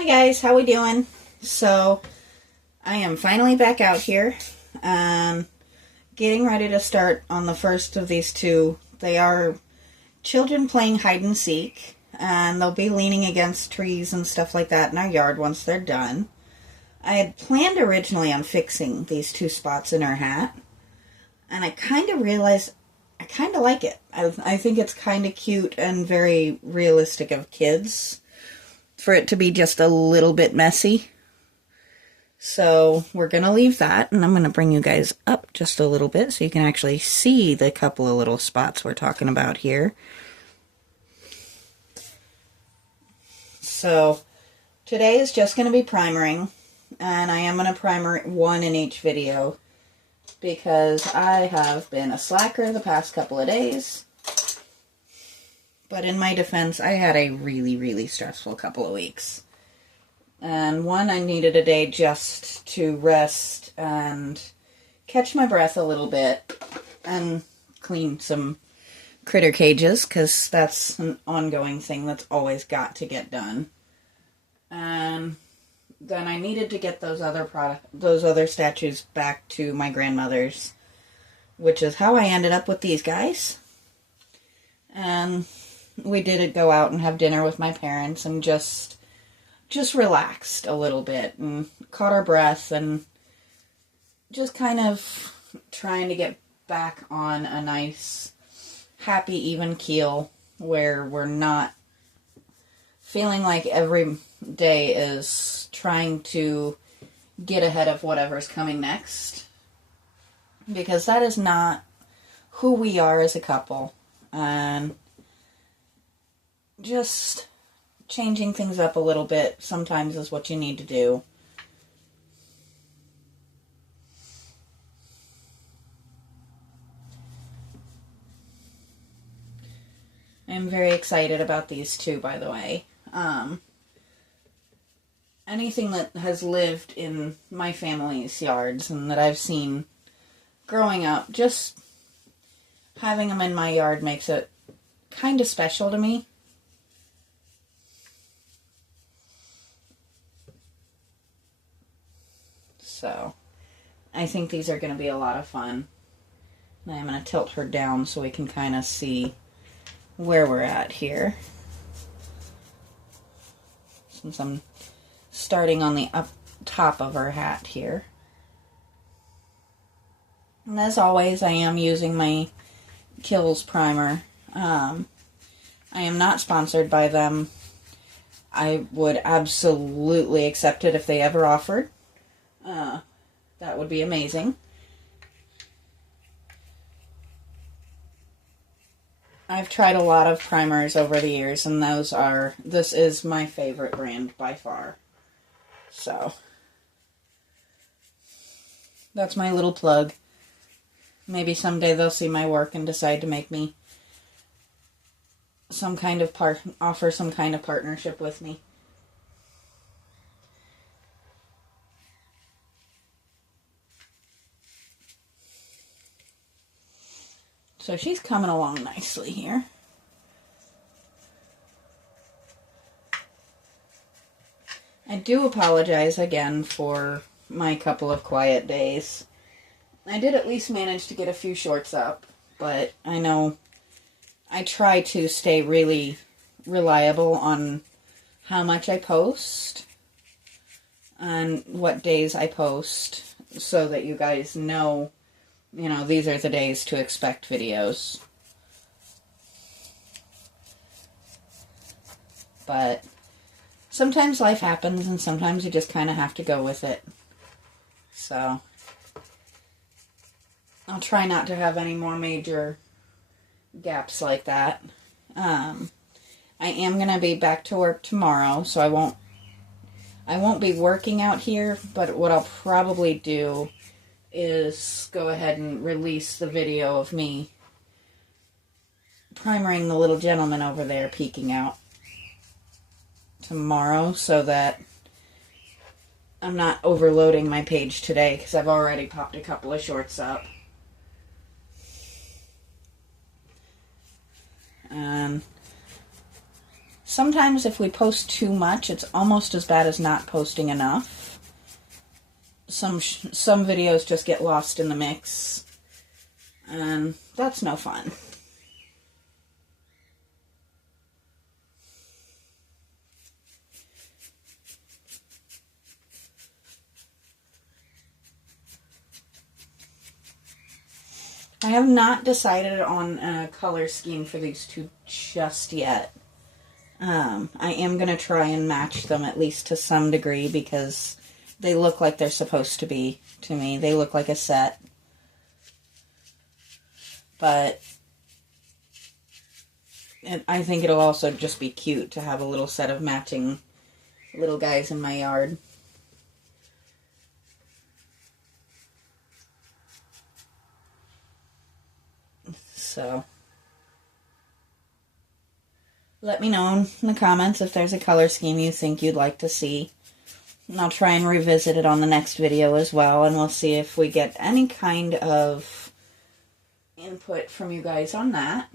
Hi guys, how we doing? So, I am finally back out here, getting ready to start on the first of these two. They are children playing hide and seek, and they'll be leaning against trees and stuff like that in our yard once they're done. I had planned originally on fixing these two spots in her hat, and I kind of realized I kind of like it. I think it's kind of cute and very realistic of kids for it to be just a little bit messy. So we're going to leave that, and I'm going to bring you guys up just a little bit so you can actually see the couple of little spots we're talking about here. So today is just going to be primering, and I am going to primer one in each video because I have been a slacker the past couple of days. But in my defense, I had a really, really stressful couple of weeks. And one, I needed a day just to rest and catch my breath a little bit and clean some critter cages, because that's an ongoing thing that's always got to get done. And then I needed to get those other statues back to my grandmother's, which is how I ended up with these guys. And we did go out and have dinner with my parents and just relaxed a little bit and caught our breath and just kind of trying to get back on a nice, happy, even keel where we're not feeling like every day is trying to get ahead of whatever's coming next. Because that is not who we are as a couple. And just changing things up a little bit sometimes is what you need to do. I'm very excited about these two, by the way. Anything that has lived in my family's yards and that I've seen growing up, just having them in my yard makes it kind of special to me. So, I think these are going to be a lot of fun. And I'm going to tilt her down so we can kind of see where we're at here. Since I'm starting on the up top of her hat here. And as always, I am using my Kills primer. I am not sponsored by them. I would absolutely accept it if they ever offered. That would be amazing. I've tried a lot of primers over the years, and this is my favorite brand by far. So, that's my little plug. Maybe someday they'll see my work and decide to make me offer some kind of partnership with me. So she's coming along nicely here. I do apologize again for my couple of quiet days. I did at least manage to get a few shorts up, but I know I try to stay really reliable on how much I post and what days I post so that you guys know, these are the days to expect videos. But sometimes life happens and sometimes you just kind of have to go with it. So I'll try not to have any more major gaps like that. I am going to be back to work tomorrow, so I won't be working out here, but what I'll probably do is go ahead and release the video of me primering the little gentleman over there peeking out tomorrow, so that I'm not overloading my page today, because I've already popped a couple of shorts up. sometimes if we post too much, it's almost as bad as not posting enough. Some videos just get lost in the mix, and that's no fun. I have not decided on a color scheme for these two just yet. I am going to try and match them at least to some degree because they look like they're supposed to be to me. They look like a set. But I think it'll also just be cute to have a little set of matching little guys in my yard. So, let me know in the comments if there's a color scheme you think you'd like to see. And I'll try and revisit it on the next video as well, and we'll see if we get any kind of input from you guys on that.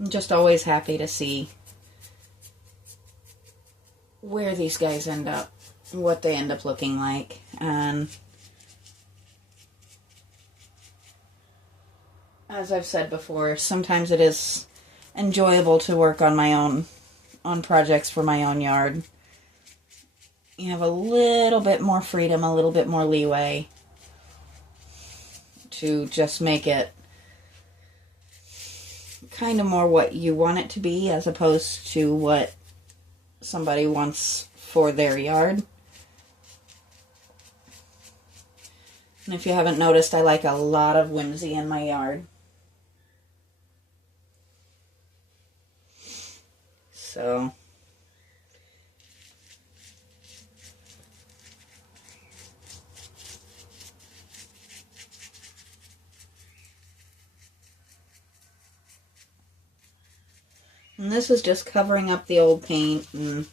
I'm just always happy to see where these guys end up, what they end up looking like, and as I've said before, sometimes it is enjoyable to work on my own, on projects for my own yard. You have a little bit more freedom, a little bit more leeway to just make it kind of more what you want it to be as opposed to what somebody wants for their yard. And if you haven't noticed, I like a lot of whimsy in my yard. So and this is just covering up the old paint and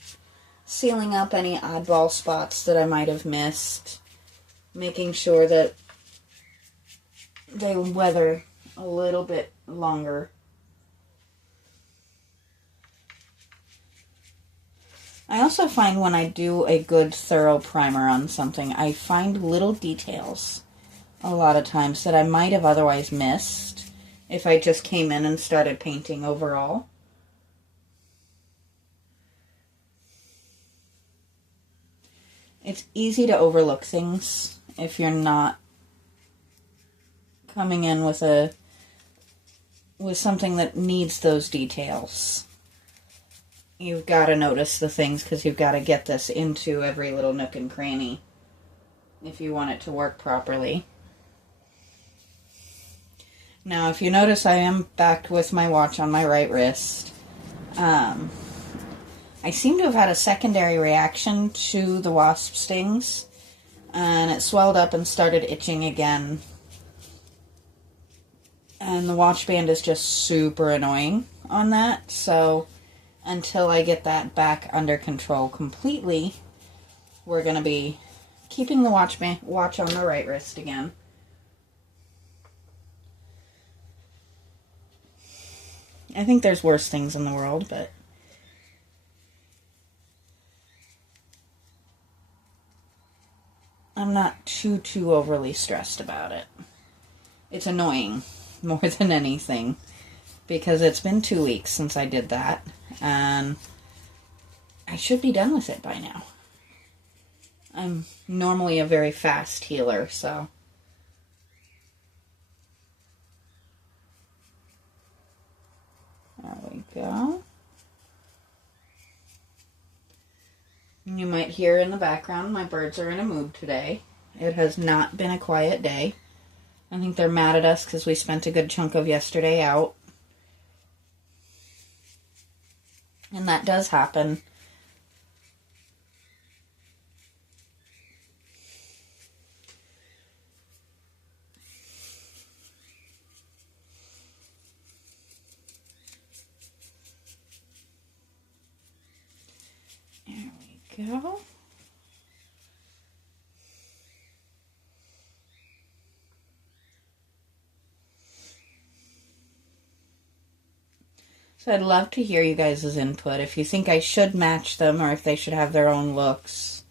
sealing up any oddball spots that I might have missed. Making sure that they weather a little bit longer. I also find when I do a good thorough primer on something, I find little details a lot of times that I might have otherwise missed if I just came in and started painting overall. It's easy to overlook things if you're not coming in with something that needs those details. You've got to notice the things because you've got to get this into every little nook and cranny if you want it to work properly. Now, if you notice, I am back with my watch on my right wrist. I seem to have had a secondary reaction to the wasp stings, and it swelled up and started itching again. And the watch band is just super annoying on that, so until I get that back under control completely, we're going to be keeping the watch on the right wrist again. I think there's worse things in the world, but I'm not too overly stressed about it. It's annoying more than anything because it's been 2 weeks since I did that and I should be done with it by now. I'm normally a very fast healer, so there we go. You might hear in the background my birds are in a mood today. It has not been a quiet day. I think they're mad at us because we spent a good chunk of yesterday out. And that does happen. go. So I'd love to hear you guys' input. If you think I should match them or if they should have their own looks.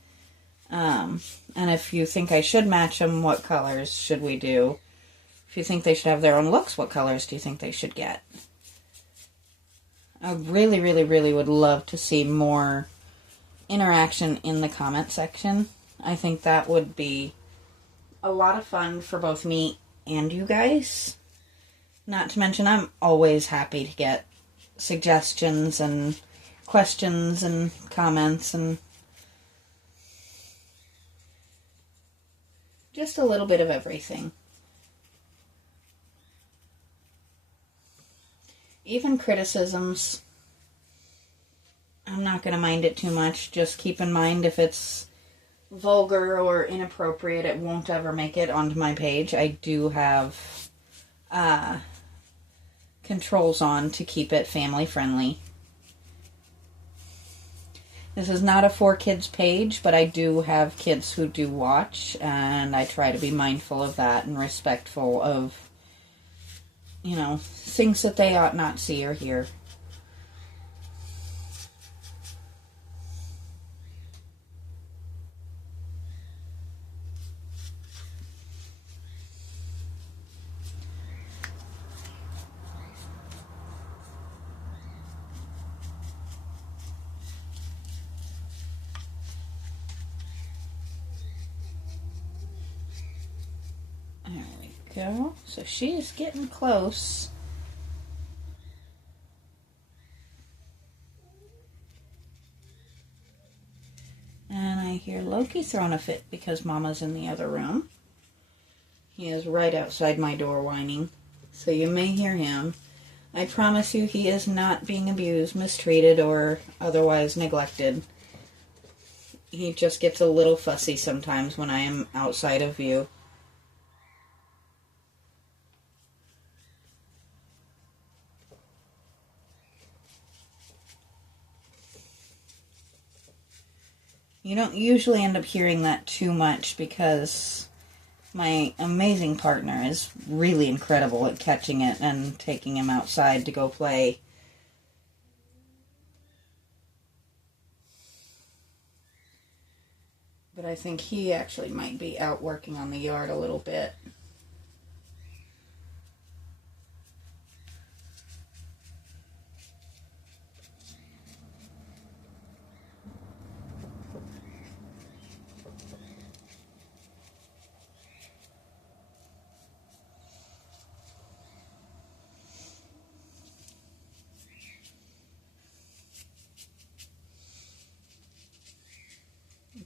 And if you think I should match them, what colors should we do? If you think they should have their own looks, what colors do you think they should get? I really, really, really would love to see more interaction in the comment section. I think that would be a lot of fun for both me and you guys. Not to mention, I'm always happy to get suggestions and questions and comments and just a little bit of everything. Even criticisms, I'm not going to mind it too much. Just keep in mind if it's vulgar or inappropriate, it won't ever make it onto my page. I do have controls on to keep it family friendly. This is not a for kids page, but I do have kids who do watch, and I try to be mindful of that and respectful of, you know, things that they ought not see or hear. There we go. So she is getting close. And I hear Loki throwing a fit because Mama's in the other room. He is right outside my door whining, so you may hear him. I promise you he is not being abused, mistreated, or otherwise neglected. He just gets a little fussy sometimes when I am outside of view. You don't usually end up hearing that too much because my amazing partner is really incredible at catching it and taking him outside to go play. But I think he actually might be out working on the yard a little bit.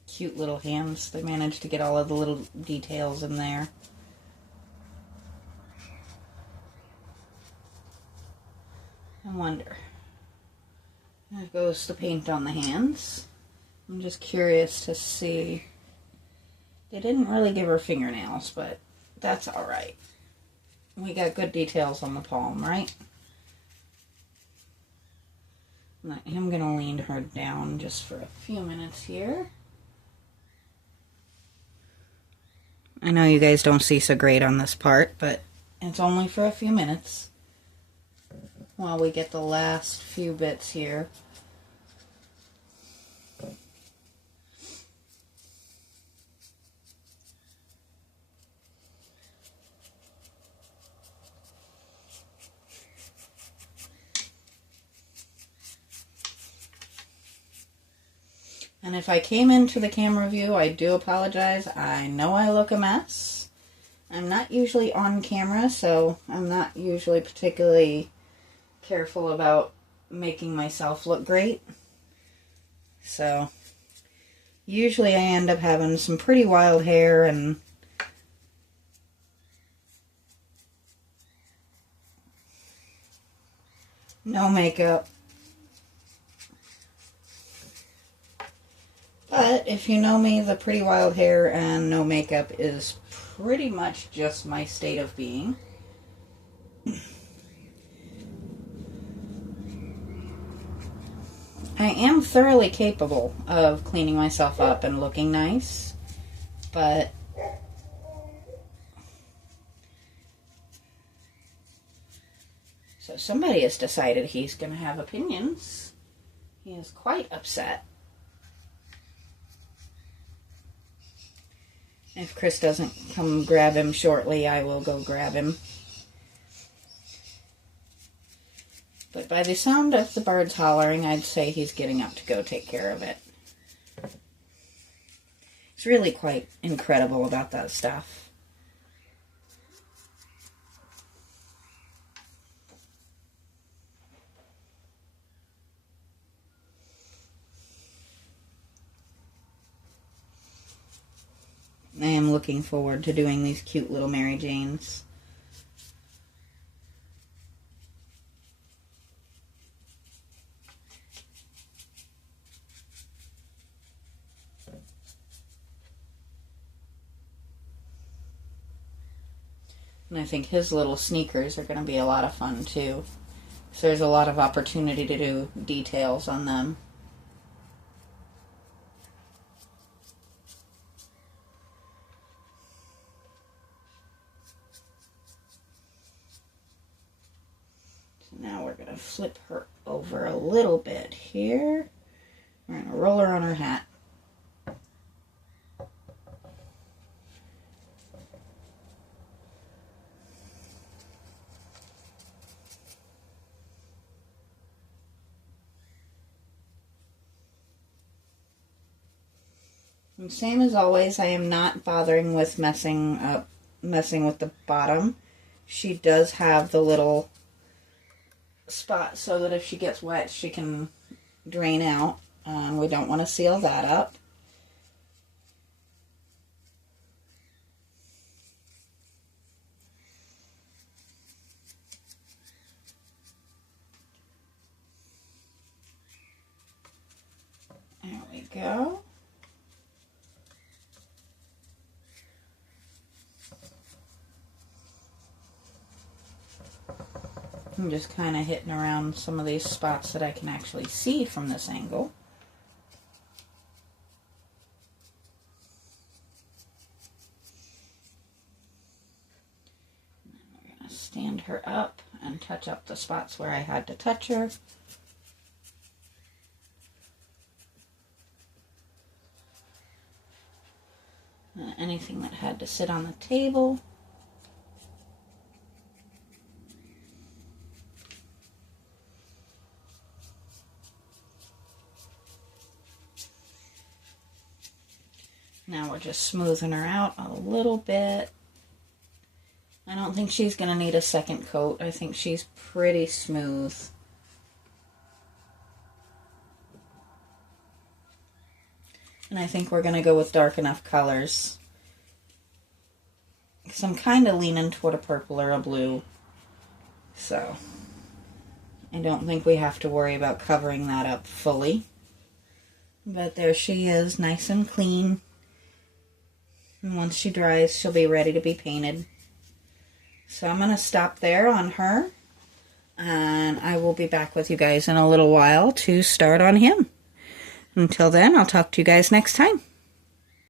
Cute little hands. They managed to get all of the little details in there. I wonder. There goes the paint on the hands. I'm just curious to see. They didn't really give her fingernails, but that's alright. We got good details on the palm, right? I'm going to lean her down just for a few minutes here. I know you guys don't see so great on this part, but it's only for a few minutes while we get the last few bits here. And if I came into the camera view, I do apologize. I know I look a mess. I'm not usually on camera, so I'm not usually particularly careful about making myself look great. So, usually I end up having some pretty wild hair and no makeup. But if you know me, the pretty wild hair and no makeup is pretty much just my state of being. I am thoroughly capable of cleaning myself up and looking nice, but so somebody has decided he's going to have opinions. He is quite upset. If Chris doesn't come grab him shortly, I will go grab him. But by the sound of the birds hollering, I'd say he's getting up to go take care of it. It's really quite incredible about that stuff. I am looking forward to doing these cute little Mary Janes. And I think his little sneakers are going to be a lot of fun too. So there's a lot of opportunity to do details on them. Now we're going to flip her over a little bit here. We're going to roll her on her hat. And same as always, I am not bothering with messing with the bottom. She does have the little spot so that if she gets wet, she can drain out. We don't want to seal that up. There we go. I'm just kind of hitting around some of these spots that I can actually see from this angle. And then we're going to stand her up and touch up the spots where I had to touch her. And anything that had to sit on the table. Now we're just smoothing her out a little bit. I don't think she's going to need a second coat. I think she's pretty smooth. And I think we're going to go with dark enough colors. Because I'm kind of leaning toward a purple or a blue. So I don't think we have to worry about covering that up fully. But there she is, nice and clean. And once she dries, she'll be ready to be painted. So I'm going to stop there on her. And I will be back with you guys in a little while to start on him. Until then, I'll talk to you guys next time.